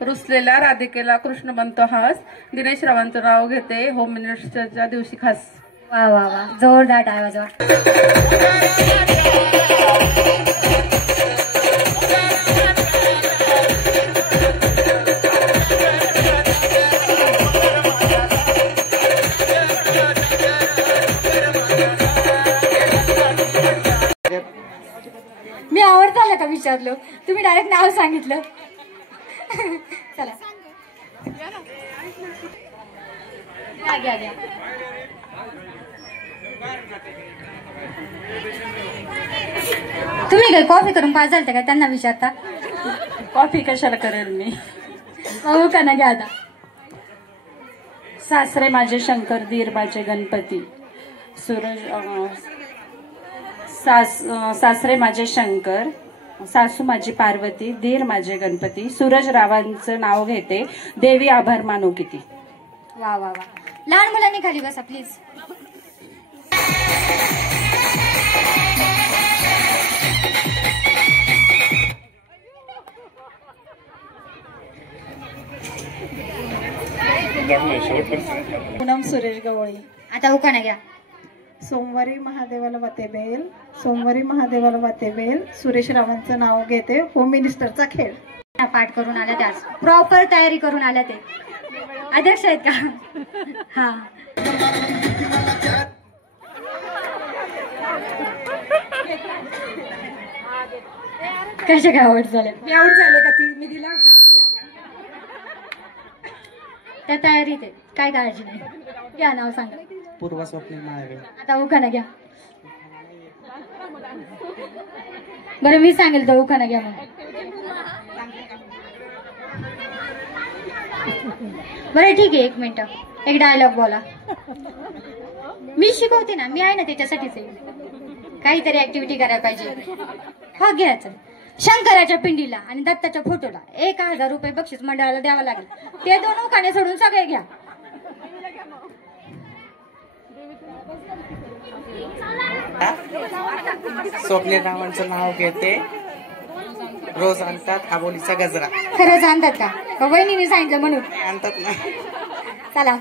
रुसलेल्या राधिकेला कृष्ण बनतो हास. दिनेश रावांचं नाव घेते होम मिनिस्टरच्या दिवशी खास. वा वा वा, जोरदार आवाज. मी आवडतं आलं का विचारलं, तुम्ही डायरेक्ट नाव सांगितलं. चला घ्या घ्या. तुम्ही काय कॉफी करून पास झालता का त्यांना विचारता? कॉफी कशाला करेल मी. हो का ना, घ्या आता. सासरे माझे शंकर, दीर माझे गणपती. सासरे माझे शंकर, सासू माझी पार्वती, दीर माझे गणपती. सूरज रावांचं नाव घेते, देवी आभार मानो किती. वा वा वा. लहान मुलांनी खाली बसा प्लीज. पूनम सुरेश गवळी. आता उखाणा घ्या. सोमवारी महादेवाला वाते बेल, सोमवारी महादेवाला वाते बेल. सुरेश रावांचं नाव घेते होम मिनिस्टरचा खेळ. पाठ करून आल्या त्या, प्रॉपर तयारी करून आल्या. ते अध्यक्ष आहेत का? हा. कशा काय आवड झाले? मी आवड झाले का ती मी दिला का? त्या तयारीत आहे, काय काळजी नाही. घ्या नाव सांगा. पूर्व स्वप्नील महादेव. आता उखाणा घ्या. बरं मी सांगेल तर उखाणा घ्या मग. बरं ठीक आहे, 1 मिनिट. एक डायलॉग बोला. मी शिकवते ना, मी आहे ना त्याच्यासाठीच आहे. काहीतरी ऍक्टिव्हिटी करायला पाहिजे. हा घ्यायचं. शंकराच्या पिंडीला आणि दत्ताच्या फोटोला 1000 रुपये बक्षीस मंडळाला द्यावं लागेल. ते 2 उखाणे सोडून सगळे घ्या. स्वप्नील रावांचं नाव घेते, रोज आणतात आबोलीचा गजरा. खरंच आणतात का? वहिनीने सांगितलं म्हणून आणतात ना. चला.